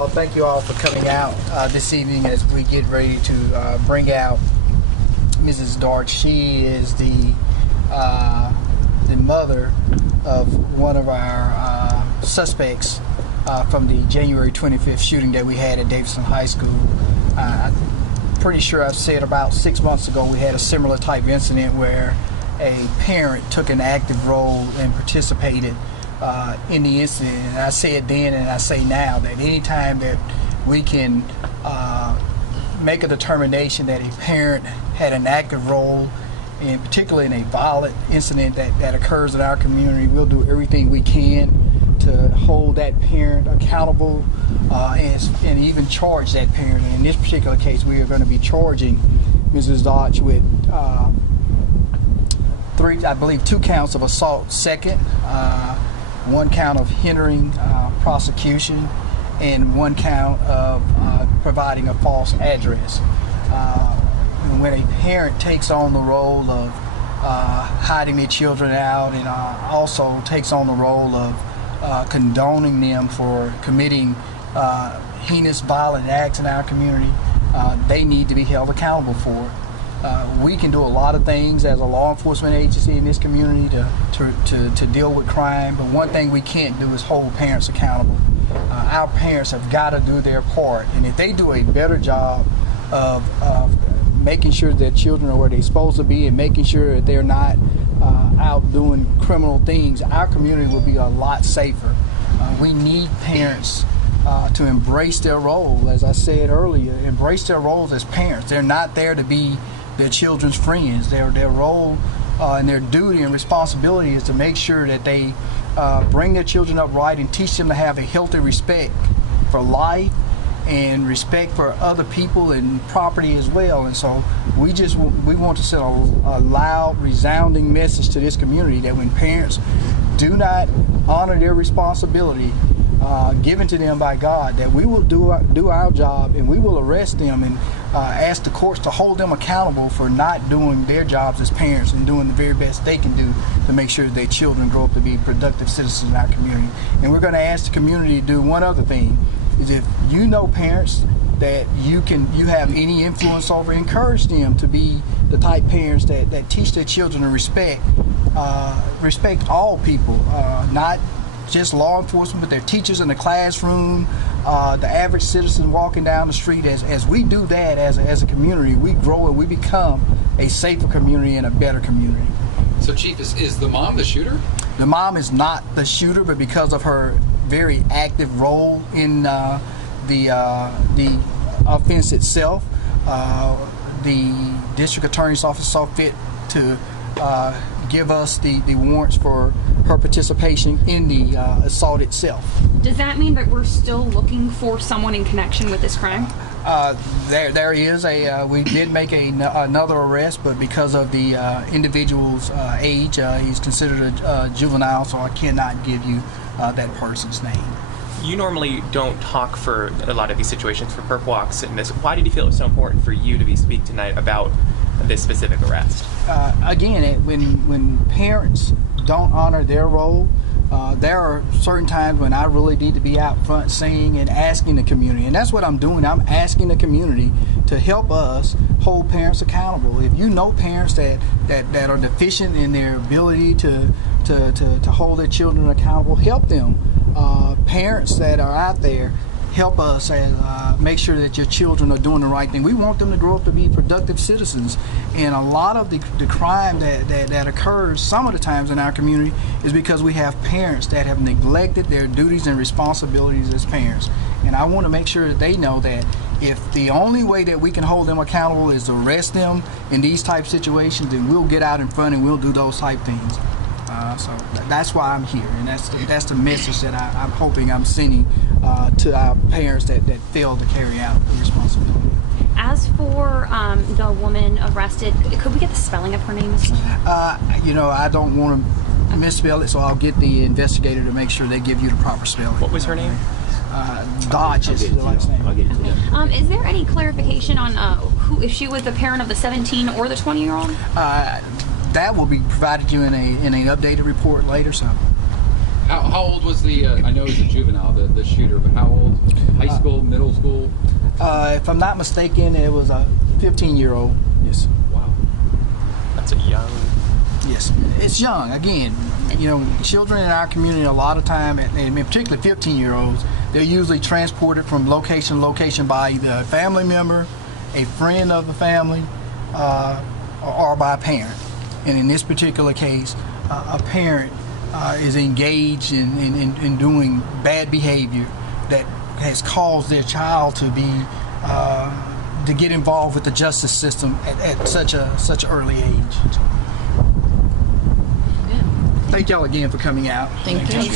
Well, thank you all for coming out this evening as we get ready to bring out Mrs. Dart. She is the mother of one of our suspects from the January 25th shooting that we had at Davidson High School. I'm pretty sure I've said about 6 months ago we had a similar type incident where a parent took an active role and participated in the incident. And I said then and I say now that anytime that we can make a determination that a parent had an active role, and particularly in a violent incident that occurs in our community, we'll do everything we can to hold that parent accountable and even charge that parent. And in this particular case, we are going to be charging Mrs. Dodge with two counts of assault second, one count of hindering prosecution, and one count of providing a false address. When a parent takes on the role of hiding their children out and also takes on the role of condoning them for committing heinous violent acts in our community, they need to be held accountable for it. We can do a lot of things as a law enforcement agency in this community to deal with crime, but one thing we can't do is hold parents accountable. Our parents have got to do their part, and if they do a better job of making sure that children are where they're supposed to be and making sure that they're not out doing criminal things, our community will be a lot safer. We need parents to embrace their role, as I said earlier, embrace their roles as parents. They're not there to be their children's friends. Their role and their duty and responsibility is to make sure that they bring their children up right and teach them to have a healthy respect for life and respect for other people and property as well. And so we want to send a loud, resounding message to this community that when parents do not honor their responsibility given to them by God, that we will do our job and we will arrest them and ask the courts to hold them accountable for not doing their jobs as parents and doing the very best they can do to make sure that their children grow up to be productive citizens in our community. And we're going to ask the community to do one other thing, is if you know parents that you have any influence over, encourage them to be the type parents that teach their children to respect all people, not just law enforcement, but their teachers in the classroom, the average citizen walking down the street. As we do that as a community, we grow and we become a safer community and a better community. So Chief, is the mom the shooter? The mom is not the shooter, but because of her very active role in the offense itself, the district attorney's office saw fit to give us the warrants for her participation in the assault itself. Does that mean that we're still looking for someone in connection with this crime? There is we did make another arrest, but because of the individual's age, he's considered a juvenile, so I cannot give you that person's name. You normally don't talk for a lot of these situations for perp walks and this. Why did you feel it was so important for you to speak tonight about this specific arrest? Again, when parents don't honor their role, there are certain times when I really need to be out front saying and asking the community, and that's what I'm doing. I'm asking the community to help us hold parents accountable. If you know parents that are deficient in their ability to hold their children accountable, help them. Parents that are out there, help us and make sure that your children are doing the right thing. We want them to grow up to be productive citizens. And a lot of the crime that occurs some of the times in our community is because we have parents that have neglected their duties and responsibilities as parents. And I want to make sure that they know that if the only way that we can hold them accountable is to arrest them in these type situations, then we'll get out in front and we'll do those type things. So that's why I'm here, and that's the message that I'm hoping I'm sending to our parents that fail to carry out the responsibility. As for the woman arrested, could we get the spelling of her name? I don't want to misspell it, so I'll get the investigator to make sure they give you the proper spelling. What was her name? Dodge is the last name. Okay. Is there any clarification on if she was the parent of the 17 or the 20-year-old? That will be provided you in an updated report later. So How old was the? I know he's a juvenile, the shooter, but how old? High school, middle school? If I'm not mistaken, it was a 15-year-old. Yes. Wow. That's a young. Yes, it's young. Again, you know, children in our community a lot of time, and particularly 15-year-olds, they're usually transported from location to location by either a family member, a friend of the family, or by a parent. And in this particular case, a parent is engaged in doing bad behavior that has caused their child to be to get involved with the justice system at such an early age. Thank y'all again for coming out. Thank you.